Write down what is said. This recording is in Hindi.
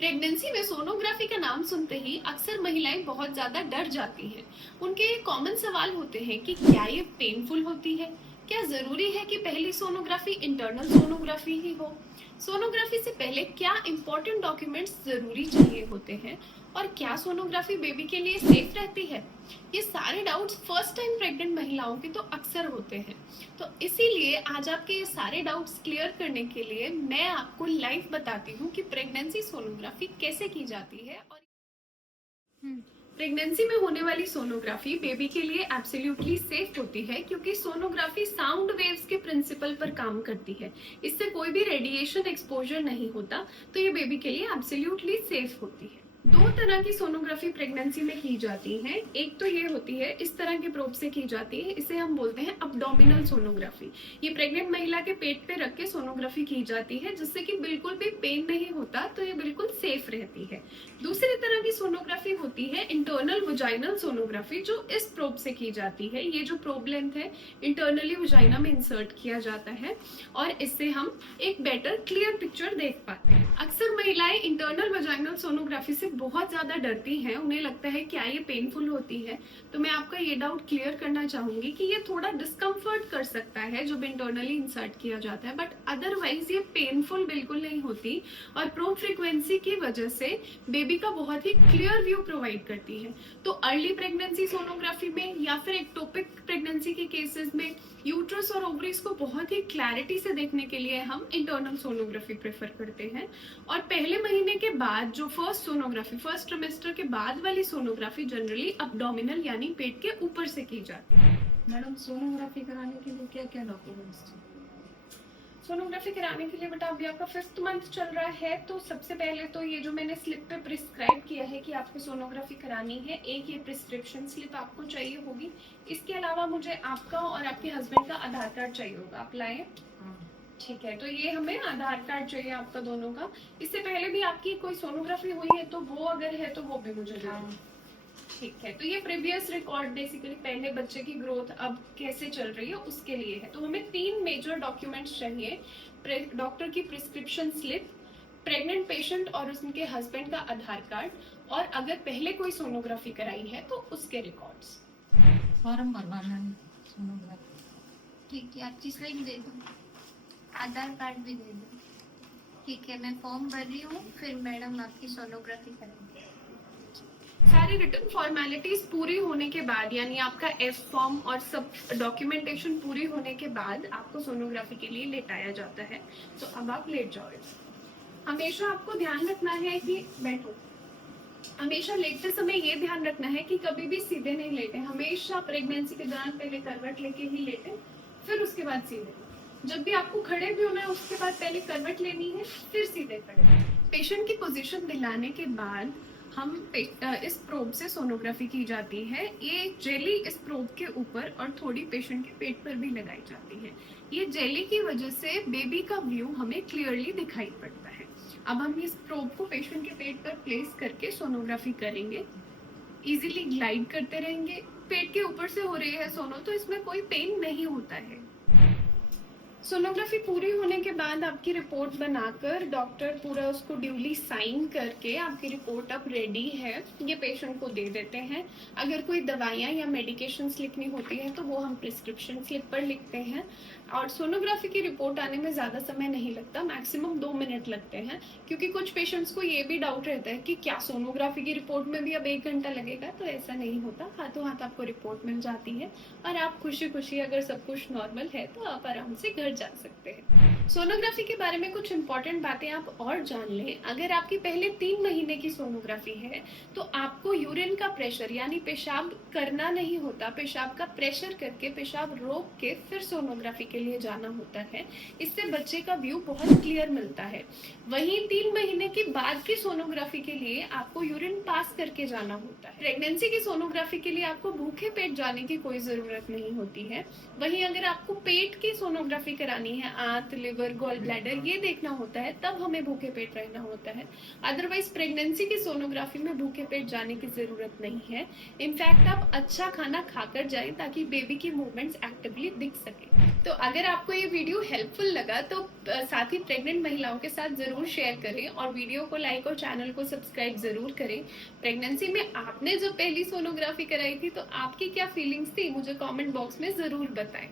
प्रेगनेंसी में सोनोग्राफी का नाम सुनते ही अक्सर महिलाएं बहुत ज्यादा डर जाती हैं। उनके कॉमन सवाल होते हैं कि क्या ये पेनफुल होती है, क्या जरूरी है कि पहली सोनोग्राफी इंटरनल सोनोग्राफी ही हो, सोनोग्राफी से पहले क्या इम्पोर्टेंट डॉक्यूमेंट्स जरूरी चाहिए होते हैं, और क्या सोनोग्राफी बेबी के लिए सेफ रहती है। ये सारे डाउट्स फर्स्ट टाइम प्रेग्नेंट महिलाओं के तो अक्सर होते हैं। तो इसीलिए आज आपके ये सारे डाउट्स क्लियर करने के लिए मैं आपको लाइव बताती हूँ कि प्रेगनेंसी सोनोग्राफी कैसे की जाती है। और प्रेगनेंसी में होने वाली सोनोग्राफी बेबी के लिए एब्सोल्युटली सेफ होती है, क्योंकि सोनोग्राफी साउंड वेव्स के प्रिंसिपल पर काम करती है। इससे कोई भी रेडिएशन एक्सपोजर नहीं होता, तो ये बेबी के लिए एब्सोल्युटली सेफ होती है। दो तरह की सोनोग्राफी प्रेगनेंसी में की जाती है। एक तो ये होती है इस तरह के प्रोब से की जाती है, इसे हम बोलते हैं अब्डोमिनल सोनोग्राफी। ये प्रेग्नेंट महिला के पेट पे रख के सोनोग्राफी की जाती है, जिससे कि बिल्कुल भी पेन नहीं होता, तो ये बिल्कुल सेफ रहती है। दूसरी तरह की सोनोग्राफी होती है इंटरनल वजाइनल सोनोग्राफी, जो इस प्रोब से की जाती है। ये जो प्रोब लेंथ है इंटरनली वजाइना में इंसर्ट किया जाता है, और इससे हम एक बेटर क्लियर पिक्चर देख पाते हैं। अक्सर महिलाएं इंटरनल वजाइनल सोनोग्राफी से बहुत ज्यादा डरती हैं। उन्हें लगता है क्या ये पेनफुल होती है। तो मैं आपका ये डाउट क्लियर करना चाहूंगी कि ये थोड़ा डिस्कम्फर्ट कर सकता है जब इंटरनली इंसर्ट किया जाता है, बट अदरवाइज ये पेनफुल बिल्कुल नहीं होती, और प्रोब फ्रीक्वेंसी की वजह से बेबी का बहुत ही क्लियर व्यू प्रोवाइड करती है। तो अर्ली प्रेगनेंसी सोनोग्राफी में या फिर एक्टोपिक प्रेगनेंसी के केसेस में यूट्रस और ओवरीज को बहुत ही क्लैरिटी से देखने के लिए हम इंटरनल सोनोग्राफी प्रेफर करते हैं। और पहले महीने के बाद जो फर्स्ट सोनोग्राफी, फर्स्ट ट्रिमेस्टर के बाद वाली सोनोग्राफी जनरली अब्डोमिनल यानी पेट के ऊपर से की जाती है। मैडम, सोनोग्राफी कराने के लिए क्या क्या डॉक्यूमेंट्स चाहिए? सोनोग्राफी कराने के लिए बेटा अभी आपका 5th मंथ चल रहा है, तो सबसे पहले तो ये जो मैंने स्लिप पे प्रिस्क्राइब किया है कि आपको सोनोग्राफी करानी है, एक ये प्रिस्क्रिप्शन स्लिप आपको चाहिए होगी। इसके अलावा मुझे आपका और आपके हस्बैंड का आधार कार्ड चाहिए होगा। आप लाए? ठीक है, तो ये हमें आधार कार्ड चाहिए आपका दोनों का। इससे पहले भी आपकी कोई सोनोग्राफी हुई है तो वो अगर है तो वो भी मुझे दे दो। ठीक है, तो ये प्रीवियस रिकॉर्ड बेसिकली पहले बच्चे की ग्रोथ अब कैसे चल रही है उसके लिए है। तो हमें 3 मेजर डॉक्यूमेंट्स चाहिए: डॉक्टर की प्रिस्क्रिप्शन स्लिप, प्रेग्नेंट पेशेंट और उसके हस्बैंड का आधार कार्ड, और अगर पहले कोई सोनोग्राफी कराई है तो उसके रिकॉर्ड्स। फॉर्म भरवाना है सोनोग्राफी। ठीक है, आपकी स्लिप दे दो, आधार कार्ड भी दे दो। ठीक है, मैं फॉर्म भर रही हूँ, फिर मैडम आपकी सोनोग्राफी करेंगे। सारी रिटर्न फॉर्मेलिटीज पूरी होने के बाद, यानी आपका एफ फॉर्म और सब डॉक्यूमेंटेशन पूरी होने के बाद आपको सोनोग्राफी के लिए लेटाया जाता है। तो अब आप लेट जाओ। हमेशा आपको ध्यान रखना है कि बैठो, हमेशा लेटते समय ये ध्यान रखना है कि कभी भी सीधे नहीं लेटे। हमेशा प्रेगनेंसी के दौरान पहले करवट लेके ही लेटे, फिर उसके बाद सीधे। जब भी आपको खड़े भी होना है उसके बाद पहले करवट लेनी है, फिर सीधे खड़े। पेशेंट की पोजीशन दिलाने के बाद हम इस प्रोब से सोनोग्राफी की जाती है। ये जेली इस प्रोब के ऊपर और थोड़ी पेशेंट के पेट पर भी लगाई जाती है। ये जेली की वजह से बेबी का व्यू हमें क्लियरली दिखाई पड़ता है। अब हम इस प्रोब को पेशेंट के पेट पर प्लेस करके सोनोग्राफी करेंगे। इजीली ग्लाइड करते रहेंगे। पेट के ऊपर से हो रही है सोनो, तो इसमें कोई पेन नहीं होता है। सोनोग्राफी पूरी होने के बाद आपकी रिपोर्ट बनाकर डॉक्टर पूरा उसको ड्यूली साइन करके आपकी रिपोर्ट अब रेडी है ये पेशेंट को दे देते हैं। अगर कोई दवाइयाँ या मेडिकेशंस लिखनी होती है तो वो हम प्रिस्क्रिप्शन स्लिप पर लिखते हैं। और सोनोग्राफी की रिपोर्ट आने में ज़्यादा समय नहीं लगता, मैक्सिमम 2 मिनट लगते हैं, क्योंकि कुछ पेशेंट्स को ये भी डाउट रहता है कि क्या सोनोग्राफी की रिपोर्ट में भी अब 1 घंटा लगेगा। तो ऐसा नहीं होता, हाथों हाथ आपको रिपोर्ट मिल जाती है और आप खुशी खुशी, अगर सब कुछ नॉर्मल है तो आप आराम से घर जा सकते हैं। सोनोग्राफी के बारे में कुछ इंपॉर्टेंट बातें आप और जान लें। अगर आपकी पहले 3 महीने की सोनोग्राफी है तो आपको यूरिन का प्रेशर यानी पेशाब करना नहीं होता। पेशाब का प्रेशर करके, पेशाब रोक के फिर सोनोग्राफी के लिए जाना होता है। इससे बच्चे का व्यू बहुत क्लियर मिलता है। वहीं 3 महीने के बाद की सोनोग्राफी के लिए आपको यूरिन पास करके जाना होता है। प्रेगनेंसी की सोनोग्राफी के लिए आपको भूखे पेट जाने की कोई जरूरत नहीं होती है। वहीं अगर आपको पेट की सोनोग्राफी करानी है, आंत, लिवर, गॉल ब्लैडर ये देखना होता है, तब हमें भूखे पेट रहना होता है। अदरवाइज प्रेगनेंसी की सोनोग्राफी में भूखे पेट जाने की जरूरत नहीं है। इनफैक्ट आप अच्छा खाना खाकर जाएं ताकि बेबी की मूवमेंट्स एक्टिवली दिख सके। तो अगर आपको ये वीडियो हेल्पफुल लगा तो साथ ही प्रेग्नेंट महिलाओं के साथ जरूर शेयर करें, और वीडियो वीडियो को लाइक और चैनल को सब्सक्राइब जरूर करें। प्रेगनेंसी में आपने जब पहली सोनोग्राफी कराई थी तो आपकी क्या फीलिंग्स थी, मुझे कमेंट बॉक्स में जरूर बताएं।